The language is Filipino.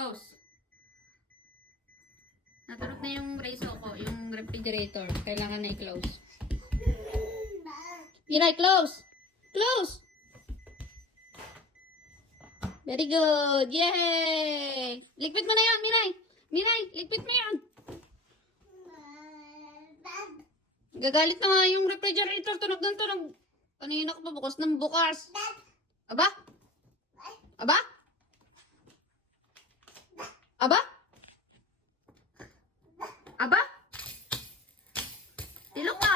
Close. Naturot na yung reso ko, yung refrigerator. Kailangan na i-close. Miray, close! Close! Very good! Yay! Ligpit mo na yan, Miray! Miray, ligpit mo yan! Gagalit na nga yung refrigerator. Tunog ng tunog. Kanina ko pa bukas ng bukas. Aba? Aba? Aba? Aba? Ilok na!